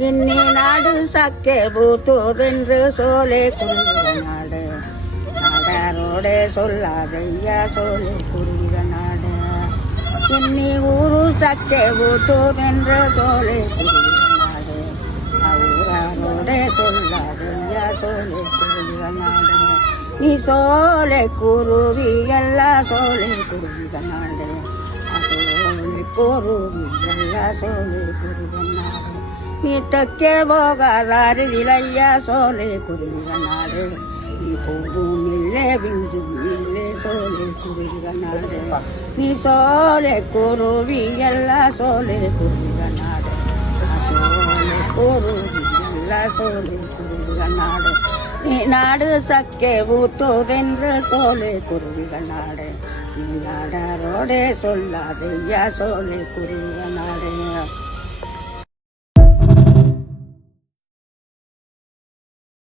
இன்னி நாடு சக்கே பூத்தூர் என்று சோலை குருவிக நாடு நாடாரோடே சொல்லாதையா சோலை குருவிக நாடு இன்னி ஊரு சக்கே பூத்தூர் என்று சோலை குருவிக நாடு ஊராரோடே சொல்லாதையா சோலை குருவிக நாடு நீ சோலை குருவி எல்லா சோலை குருவிக நாடு சோலை குருவி எல்லா சோலை குருவிக நாடு நீ தக்கே போகாதாரிலையா சோலை குருவிக நாடு நீ போதும் இல்லை விஞ்சும் இல்லை சோலை குருவிக நாடு நீ சோலை குருவி எல்லா சோலை குருவிக நாடு சோலை குருவி எல்லா சோலை குருவிக நாடு நீ நாடு சக்கே ஊத்தோதென்று சோலை குருவிக நாடு நீ நாடாரோடே சொல்லாதையா சோலை குருவிக நாடு